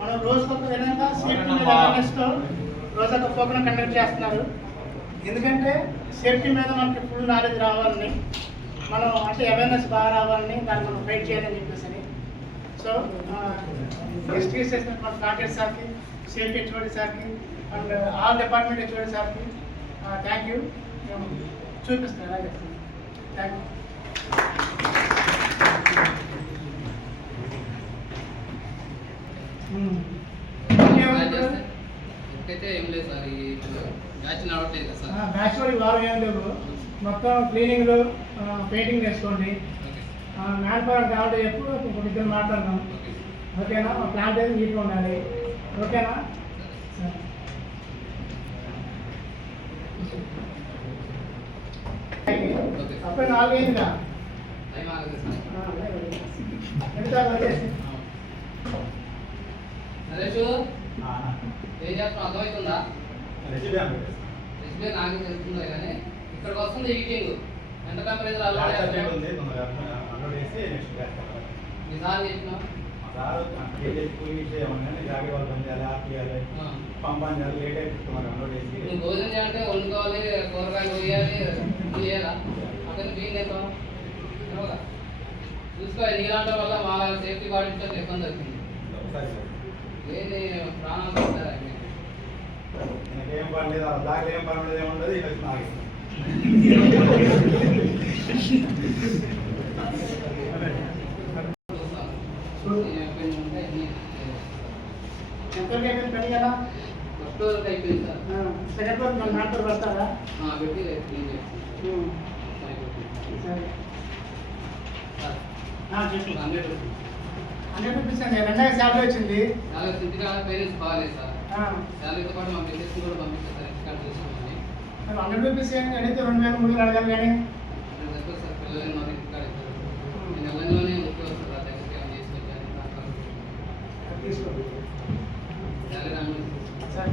మనం రోజుకొక విధంగా సేఫ్టీ మీద అవేర్నెస్తో రోజొక ప్రోగ్రాం కండక్ట్ చేస్తున్నారు. ఎందుకంటే సేఫ్టీ మీద మనకి ఫుల్ నాలెడ్జ్ రావాలని, మనం అంటే అవేర్నెస్ బాగా రావాలని, దాన్ని మనం ఫైట్ చేయాలని చెప్పేసి. సో గెస్ట్ చేసిన మన కాంటాక్ట్ సార్కి, సేఫ్టీ హెచ్ఓడి సార్కి అండ్ ఆల్ డిపార్ట్మెంట్ హెచ్ఓడి సార్కి థ్యాంక్ యూ. మేము చూపిస్తాం ఎలా చేస్తాం. Thank you. బ్యాచ్ వాడి వారం ఏం లేవు, మొత్తం క్లీనింగ్ పెయింటింగ్ చేసుకోండి. మ్యాన్ పవర్ కావాలంటే ఎప్పుడు ఇద్దరు మాట్లాడదాం. ఓకేనా? మా ప్లాంట్ అయితే నీట్గా ఉండాలి. ఓకేనా? అప్పుడు 4 అయిందిగా ఏం చేస్తాం అర్థమవుతుందా? నాకు తెలుస్తుందా కానీ ఇక్కడికి వస్తుంది ఈటింగ్ ఎంత టెంపరేచర్ నిసార్ చేసినా భోజనం చేయాలంటే వండుకోవాలి, కూరగాయలు పోయాలి, చేయాలా? అతను బీన్ చూసుకో. నీలాంటి వల్ల మా సేఫ్టీ పాటించడం ఇబ్బంది అవుతుంది. ఏది ప్రాణాలు పెడతారా? ఏం పని లేదు, దాకా ఏం పని ఉండదు, ఏముండదు. శాలరీ వచ్చింది. పేరెంట్స్ బాగాలేదు సార్. శాలరీతో పాటు మా పేరెంట్స్ కూడా పంపిస్తారు సార్. ఇంటికాడ చూసుకోండి. 100 రూపీస్ అడిగితే 2000 3,000 అడగాలి కానీ సార్ పిల్లలు మాకు ఇంటికాడ ఇస్తారు. నేను నెలలోనే ముఖ్య వస్తుంది సార్. దగ్గరికి ఏమైనా చేసుకొచ్చాను తీసుకోండి. శాలరీ రాను సార్.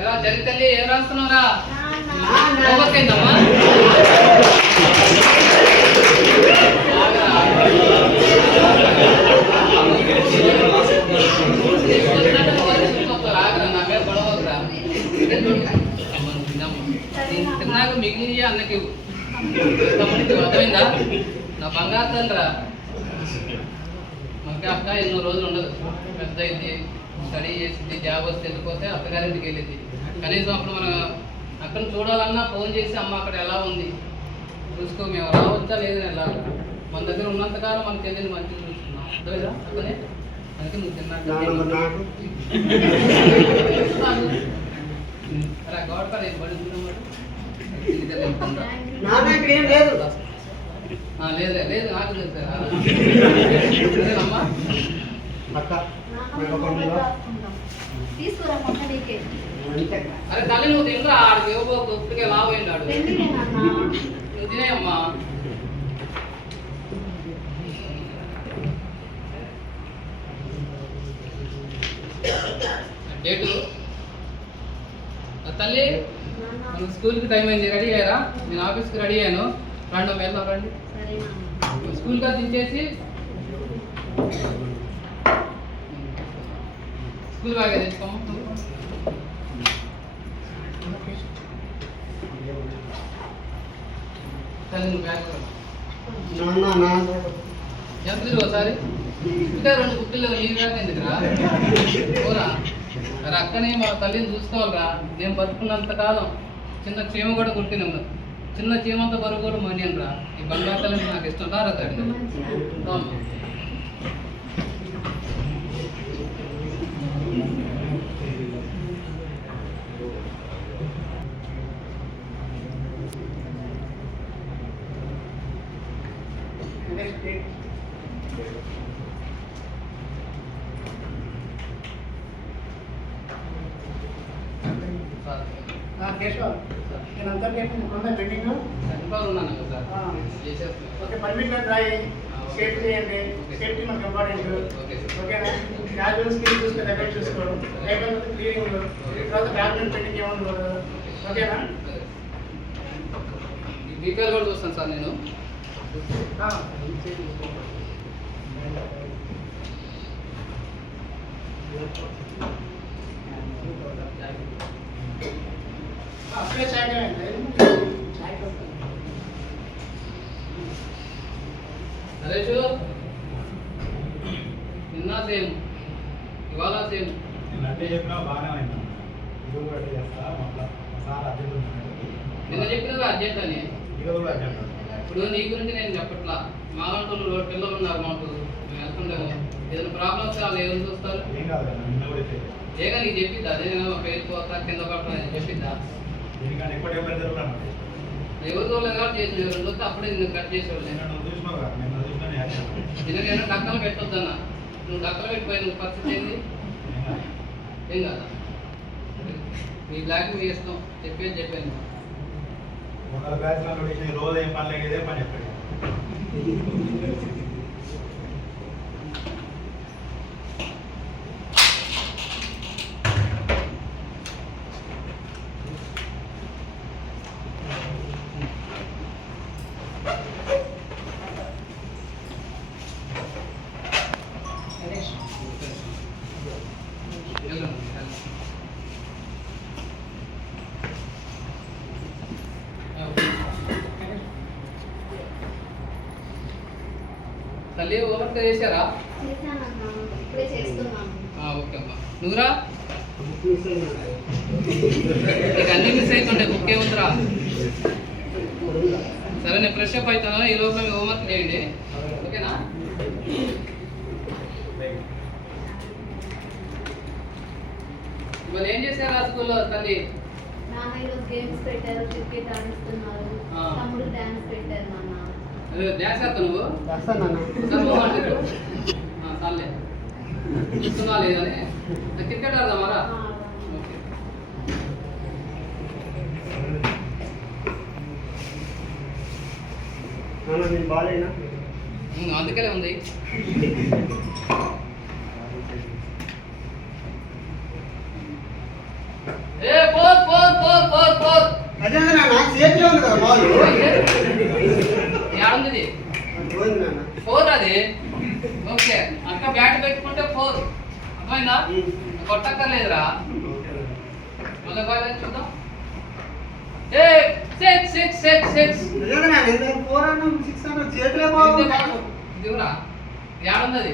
ఎలా జరిగితే ఏం రాస్తున్నారా? ఓకేందమ్మా? తిన్నాక మిగిలిన అన్నకి అర్థమైందా? నా బంగారు తండ్రా. మనకి అక్క ఎన్నో రోజులు ఉండదు, పెద్ద అయింది, స్టడీ చేసింది, జాబ్ వస్తే వెళ్ళిపోతే అత్తగారింటికి వెళ్ళింది. కనీసం అప్పుడు మనం అక్కడ చూడాలన్నా ఫోన్ చేసి అమ్మ అక్కడ ఎలా ఉంది చూసుకో, మేము రావచ్చా లేదని ఎలా. మన దగ్గర ఉన్నంతకాలం మన చెల్లిని మంచిగా చూస్తున్నాం. అర్థమైందా? అక్కనే అందుకే నువ్వు తిన్నాక గౌడకాడ ఏం పడుతున్నాం లేదు లేదు నాకు తెలుసా అరే తల్లి నువ్వు తింటా. ఆడికి ఇవ్వబోకు, ఇప్పటికే లావు అయ్యాడు. నువ్వు తినేయమ్మా. డేటు తల్లి మన స్కూల్కి టైం అయింది. రెడీ అయ్యారా? నేను ఆఫీస్కి రెడీ అయ్యాను. రండి వెళ్దాం, రండి. స్కూల్ కా దించేసి స్కూల్ బ్యాగ్ తెచ్చుకోము. తల్లి నువ్వు బ్యాగ్ ఎంత ఒకసారి ఇంకా 2 బుక్కులు ఈ బ్యాగ్ ఎందుకురా? ఓరా మరి అక్కనే మా తల్లిని చూసుకోవాలిరా. నేను బతుకున్నంతకాలం చిన్న చీమ కూడా కుట్టినాము. చిన్న చీమంత బరువు కూడా మనియను రా. ఈ బంగారు తల్లి నాకు ఇష్టం రారా తండ్రి. కేశవ్ నేను అంతా పెండింగ్ ఉన్నాను కదా సార్. ఓకే పర్మిట్ రాయి. సేఫ్టీ చేయండి. సేఫ్టీ మనకి ఇంపార్టెంట్. ఓకేనా? క్యాజువల్ స్కిల్ చూసుకొని దగ్గర చూసుకోవడం, లేకపోతే క్లీనింగ్, తర్వాత డాక్యుమెంట్ పెండింగ్ ఏమన్నా. ఓకేనా? డీటెయిల్ కూడా చూస్తాను సార్ నేను. అప్పుడే చాయ్ నరేష్ నిన్న సేమ్, ఇవాళ సేమ్. నేను అంటే చెప్పినా బాగానే అయినా ఇది కూడా అట్టే చేస్తా. మళ్ళీ సార్ అర్జెంట్ ఉన్నాడు. నిన్న చెప్పినవి అర్జెంట్ అని. ఇది కూడా అర్జెంట్. ఇప్పుడు నీ గురించి నేను చెప్పట్లా. మాలాంటి పిల్లలు ఉన్నారు మాకు, మేము వెళ్తుంటాము. ఏదైనా ప్రాబ్లమ్స్ వాళ్ళు ఎవరు చూస్తారు? ఏం కాదు కదా, నిన్న కూడా ఇచ్చేది. ఏగా నీకు చెప్పిద్దా? అదే నేను పేరు పోతా కింద పడతా చెప్పిద్దా? దీనికంటే ఎక్కువ టైం జరుగుతాను. ఎవరు చూడలేదు కాబట్టి చేసిన, ఎవరు చూస్తే అప్పుడే నేను కట్ చేసేవాళ్ళు. నేను చూసినావు కదా, నేను చూసినా నిన్న డక్కలు పెట్టొద్దన్నా. నువ్వు డక్కలు పెట్టిపోయి నువ్వు పరిస్థితి ఏంది? ఏం కాదా? మీ బ్లాక్ మీ ఇష్టం, చెప్పాను. ఒక బ్యాచ్లో రోజు ఏం పని లేదు, ఇదే పని చెప్పండి. తల్లి ఓవర్క చేశారా? ఇప్పుడే చేస్తున్నాను. ఓకే అమ్మా. నువ్వురా? నీకు అన్ని మిస్ అవుతుండే, బుక్ ఏముందిరా? సరే నేను ఫ్రెష్ అప్ అవుతాను. ఈ లోపల మీ హోంవర్క్ చేయండి. ఓకేనా? ఇవాళ ఏం చేశారా స్కూల్లో తల్లి? నాన్న ఈరోజు గేమ్స్ పెట్టారు, క్రికెట్ ఆడిస్తున్నారు. తమ్ముడు డాన్స్ పెట్టారు నాన్న. డ్యాన్స్ చేస్తా నువ్వు? చాలే చూస్తున్నా లేదని. క్రికెట్ ఆడదామారా? ఓకే. అందుకనే ఉంది. ఏడుంది? 4 అది. ఓకే, అక్క బ్యాట్ పెట్టుకుంటే 4. అర్థమైందా? కొట్టక్కర్లేదురా. మళ్ళీ బాగా చూద్దాం. 6 దిగురా. ఏడుంది అది?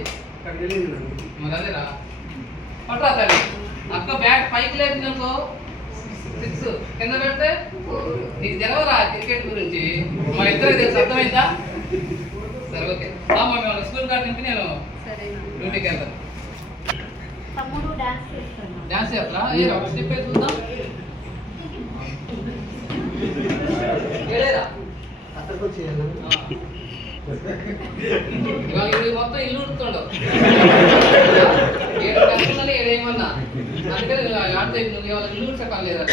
మరి అదేరా. పట్టరా తల్లి. అక్క బ్యాట్ పైకి లేపిననుకో 6, కింద పెడితే నీకు తెలవరా క్రికెట్ గురించి? మా ఇద్దరికి తెలుసు. అర్థమైందా? సరే ఓకే. మేము స్కూల్ కార్డు నింపి నేను డ్యూటీకి వెళ్తాను. తమ్ముడు డాన్స్ చేస్తాను. డాన్స్ చేస్తారా? ఒక స్టెప్ వేసి చూద్దాం. ఇవాళ ఇది మొత్తం ఇల్లు ఉడుతుండవు. 7 గంటలని 7 ఏమన్నా. అందుకని ఆడితే నువ్వు ఇవాళ ఇల్లు ఉడచక్కర్లేదా?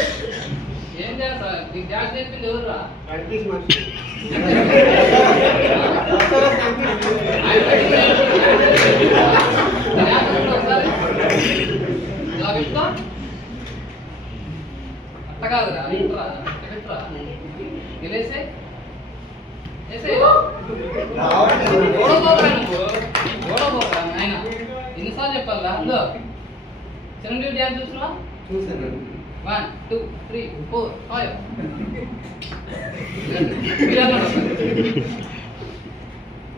ఏం చేస్తా? నీకు డాన్స్ నేర్పింది ఎవరురా? అట్ట కాదురా, పెట్టరా గెలేసే ఓడబోకరా ఆయన. ఎన్నిసార్లు చెప్పాలా? అందులో చిరంజీవి డ్యాన్స్ చూసినా? 1 2 3 4 5.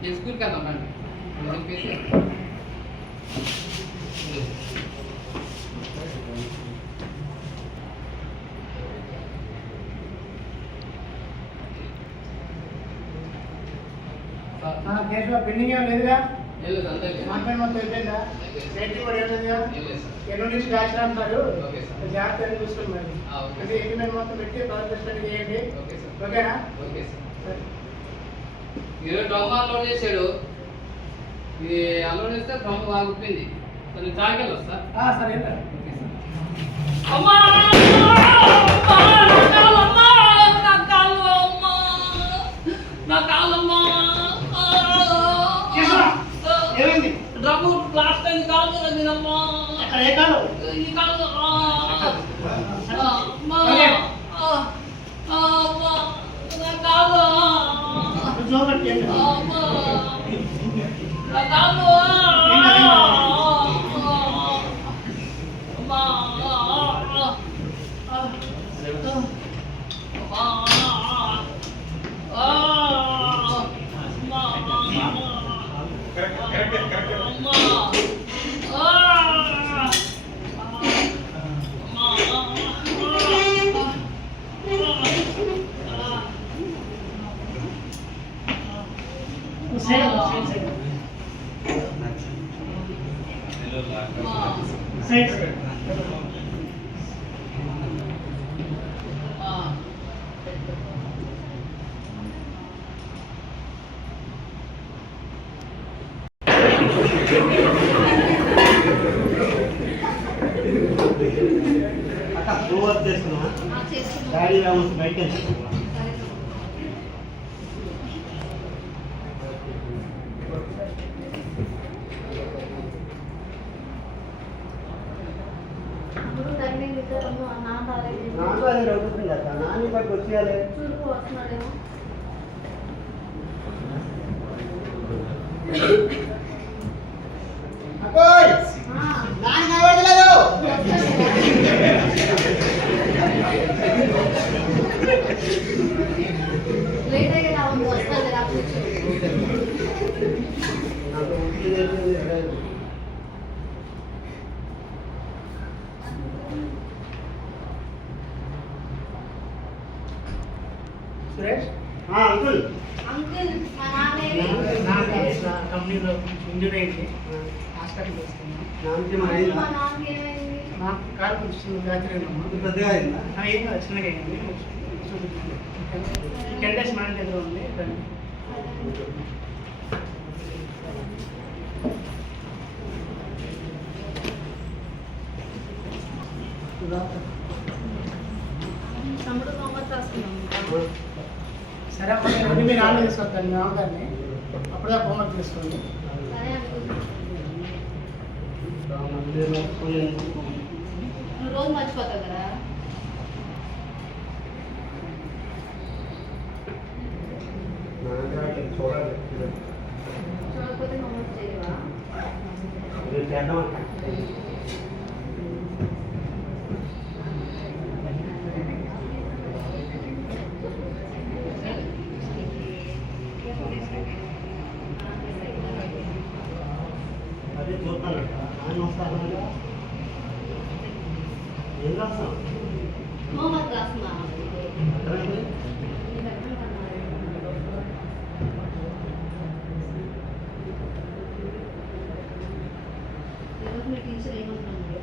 నేను స్కూల్కి వెళ్దాం రండి. కేసులో పెండింగ్ ఏం లేదుగా? లేదు అందరికీ. మాట్లాడి మొత్తం అయిపోయిందా? సేఫ్టీ కూడా ఏం లేదుగా? ఎన్నో నుంచి బ్యాచ్ అంటారు. జాగ్రత్తగా చూసుకోండి మరి. అంటే ఎక్విప్మెంట్ మొత్తం పెట్టి ప్రదర్శన చేయండి. ఓకేనా? Okay sir. ఈరోజు డ్రమ్ అన్లోడ్ చేశాడు. ఇది అన్లోడ్ చేస్తే డ్రమ్ బాగా ఉప్పింది. సరే తాగెళ్ళి వస్తా. సరే అమ్మా నా కాలమ్మా అమ్మా. అక్కడ ఏ కాలు ఈ కాలు. అమ్మా. అమ్మా. నా కాలు. జోబట్టి అమ్మా. నా కాలు. అమ్మా. సైడ్ అక్క నువ్వు వర్క్ చేస్తున్నావా? చేస్తున్నాను. డాడీ రావచ్చు బయట సరే. ఇప్పుడు టైమింగ్ ఇద్దరు నాన్న రాలేదు. నాకు అది అవుతుంది అక్క నాని బట్టి వచ్చేయాలి. చూడుకు వస్తున్నాడేమో. అక్కోయ్ ఆ, నాని కనబడలేదు. లేట్ అయ్యి రా ఉంది వస్తాను రా కూర్చో. నాకు ఉద్యోగం తెలియదు. సురేష్ అంకుల్ అంకుల్ మా నాన్న నా కంపెనీలో ఇంజూరీ అయింది హాస్పిటల్కి వస్తున్నాను నాన్నకి మరి అయిందా? మా నాన్నకి ఏమైంది? నాకు కాలు కొంచెం గాయత్రిందమ్మా ఇది పెద్దగా అయిందా? ఏం కాదు చిన్నగా అయింది 10 డేస్ మన దగ్గర ఉంది దాన్ని తమ్ముడు హోంవర్క్ రాస్తున్నాం. సరే అమ్మ నేను ఉండి మీరు ఆన్లైన్ తీసుకొస్తాను మీ అమ్మగారిని అప్పుడే హోంవర్క్ తీసుకోండి సరే అంకుల్. పోయింది. నువ్వు రోజు మర్చిపోతావు కదా. నాన్నకి చూడాలి. చూడకపోతే హోంవర్క్ చేయవా? రేపు చేద్దాం అక్క. అదే చూస్తాను అక్క. ఆయన వస్తాను ఏం రాస్తాం హోంవర్క్ రాస్తున్నా. అర్థమైంది? నీకు అర్థం కాదా? ఈరోజు మీ టీచర్ ఏమంటున్నారు?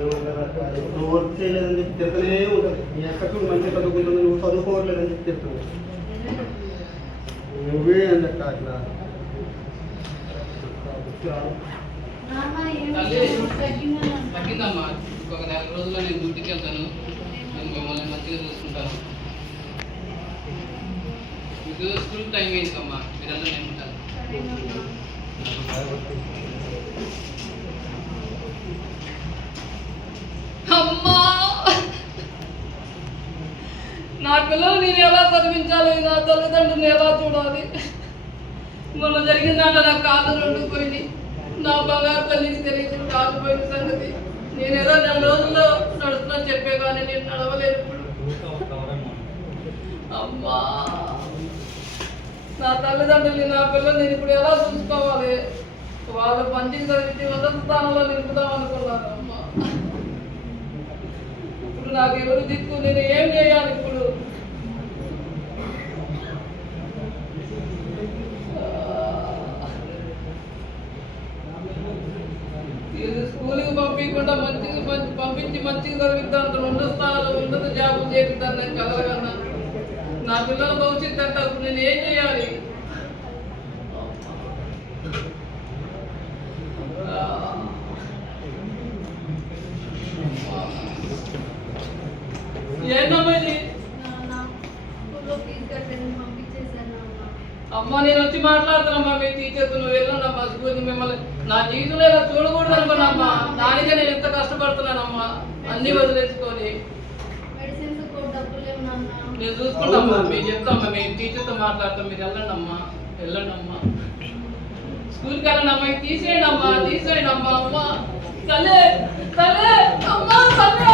ఏమన్నారు అక్క? నువ్వు వర్క్ చేయలేదని చెప్పి తిరుగుతూనే ఉంటుంది. నీ అక్క చూడు మంచిగా చదువుకుంటుంది, నువ్వు చదువుకోవట్లేదని చెప్పి చెప్తుంది. నిజమే చెప్తున్నా. నువ్వే అందక్క అట్లా నాన్న ఏం తల్లి. తగ్గిందని అంటున్నా. తగ్గిందమ్మా. ఇంకొక 4 రోజుల్లో నేను డ్యూటీకి వెళ్తాను. నేను మిమ్మల్ని మంచిగా చూసుకుంటాను. మీకు స్కూల్ టైం అయిందమ్మా. మీరందరూ నేను ఉంటాను. సరేనమ్మా. అమ్మా, నా పిల్లలు నేను ఎలా చదివించాలి, నా తల్లిదండ్రులను ఎలా చూడాలి? మొన్న జరిగిన దాంట్లో నా కాళ్ళు 2 పోయింది. నా బంగారు తల్లికి తెలియదు కాళ్ళు పోయిన సంగతి. నేను ఏదో 4 రోజుల్లో నడుస్తున్నా చెప్పే కానీ నేను నడవలేదు ఇప్పుడు. అమ్మా, నా తల్లిదండ్రులు నా పిల్లలు నేను ఇప్పుడు ఎలా చూసుకోవాలి? వాళ్ళు మంచిగా చదివించి ఉన్నత స్థానంలో నిలుపుదాం అనుకున్నాను. అమ్మా, ఇప్పుడు నాకు ఎవరు దిక్కు? నేను ఏం చేయాలి ఇప్పుడు? స్కూల్కి పంపించకుండా పంపించి మంచిగా చదివిద్దాను, ఉన్నత స్థానాలు ఉన్నత జాబులు చేపిద్దాను నేను కలగన్నా. నా పిల్లల భవిష్యత్తు అంటే అప్పుడు నేను ఏం చేయాలి? ఏంటమ్మా ఇది? నాన్న స్కూల్లో ఫీజు కట్టేది పంపించేశాను నాన్న. అమ్మ, నేను వచ్చి మాట్లాడుతానమ్మా మీ టీచర్తో. నువ్వు వెళ్ళండమ్మా స్కూల్కి మిమ్మల్ని నా జీవితంలో ఇలా చూడకూడదు అనుకున్నామ్మా. దానికే నేను ఎంత కష్టపడుతున్నానమ్మా అన్నీ వదిలేసుకొని. మెడిసిన్స్ కూడా డబ్బులు లేవు నాన్న. నేను చూసుకుంటామ్మా, మీరు చెప్తామ్మా, మేము టీచర్తో మాట్లాడతాం, మీరు వెళ్ళండి అమ్మా. స్కూల్కి వెళ్ళండి అమ్మా, తీసేయండి అమ్మా. అమ్మ తల్లే తల్లే అమ్మా తల్లే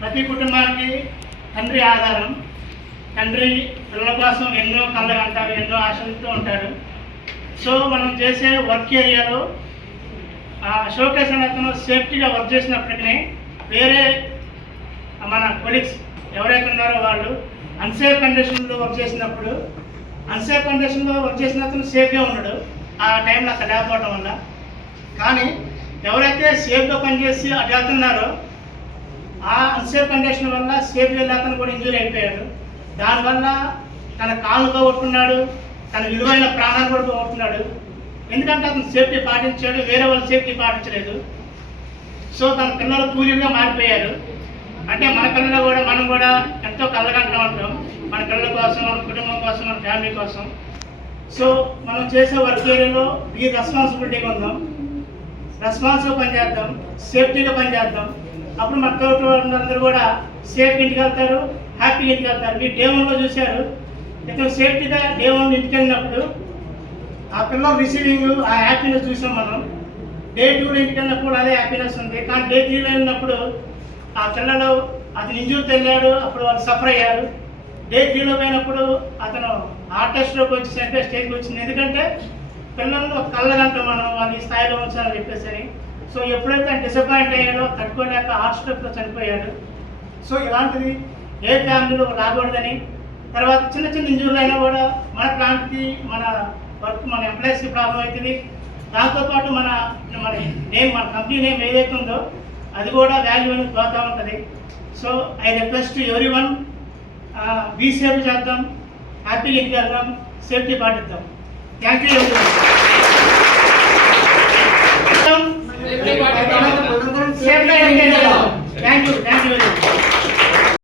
ప్రతి కుటుంబానికి తండ్రి ఆధారం. తండ్రి పిల్లల కోసం ఎన్నో కళ్ళు అంటారు, ఎన్నో ఆశలతో ఉంటారు. సో మనం చేసే వర్క్ ఏరియాలో షోకేస్ అనే అతను సేఫ్టీగా వర్క్ చేసినప్పటికీ వేరే మన కొలీగ్స్ ఎవరైతే ఉన్నారో వాళ్ళు అన్సేఫ్ కండిషన్లో వర్క్ చేసినప్పుడు అన్సేఫ్ కండిషన్లో వర్క్ చేసిన అతను సేఫ్గా ఉన్నాడు ఆ టైంలో అక్కడ లేకపోవడం వల్ల. కానీ ఎవరైతే సేఫ్గా పనిచేసి అటు వెళ్తున్నారో ఆ అన్సేఫ్ కండిషన్ వల్ల సేఫ్గా వెళ్ళి అతను కూడా ఇంజూరీ అయిపోయాడు. దానివల్ల తన కాళ్ళు పోగొట్టుకున్నాడు, తన విలువైన ప్రాణాలు కూడా పోగొట్టుకున్నాడు. ఎందుకంటే అతను సేఫ్టీ పాటించాడు, వేరే వాళ్ళు సేఫ్టీ పాటించలేదు. సో తన పిల్లలు కూలీలుగా మారిపోయారు. అంటే మన పిల్లలు కూడా మనం కూడా ఎంతో కళ్ళగంటూ ఉంటాం మన పిల్లల కోసం, మన కుటుంబం కోసం, మన ఫ్యామిలీ కోసం. సో మనం చేసే వర్క్ ఏరియాలో ఈ రెస్పాన్సిబిలిటీగా ఉందాం, రెస్పాన్సిబుల్ పనిచేద్దాం, సేఫ్టీగా పనిచేద్దాం. అప్పుడు మన తోటి వాళ్ళందరూ కూడా సేఫ్టీ ఇంటికి వెళ్తారు, హ్యాపీగా ఇంటికి వెళ్తారు. మీరు డే 1లో చూశారు, ఇతను సేఫ్టీగా డే 1 ఇంటికి వెళ్ళినప్పుడు ఆ పిల్లలు రిసీవింగ్ ఆ హ్యాపీనెస్ చూసాం మనం. డే 2లో ఇంటికి వెళ్ళినప్పుడు అదే హ్యాపీనెస్ ఉంది. కానీ డే 3లో వెళ్ళినప్పుడు ఆ పిల్లలు అతను ఇంజూరీ వెళ్ళాడు, అప్పుడు వాళ్ళు సఫర్ అయ్యారు. డే 3లో పోయినప్పుడు అతను హార్ట్ టెస్ట్లోకి వచ్చి చనిపోయే స్టేజ్కి వచ్చింది. ఎందుకంటే పిల్లలు ఒక కళ్ళగంట మనం వాళ్ళ ఈ స్థాయిలో ఉంచాలని చెప్పేసి అని. సో ఎప్పుడైతే ఆయన డిసప్పాయింట్ అయ్యాడో తట్టుకోలేక హార్ట్ స్ట్రోక్తో చనిపోయాడు. సో ఇలాంటిది ఏ ఫ్యామిలీలో రాకూడదని, తర్వాత చిన్న చిన్న ఇంజూరీలు అయినా కూడా మన ప్లాంట్కి, మన వర్క్, మన ఎంప్లాయీస్కి ప్రాబ్లం అవుతుంది. దాంతోపాటు మన నేమ్, మన కంపెనీ నేమ్ ఏదైతే ఉందో అది కూడా వాల్యూ అనేది పోతూ ఉంటుంది. So I request everyone, be safe చేద్దాం, హ్యాపీగా ఇంటికి వెళ్దాం, సేఫ్టీ పాటిద్దాం. Thank you.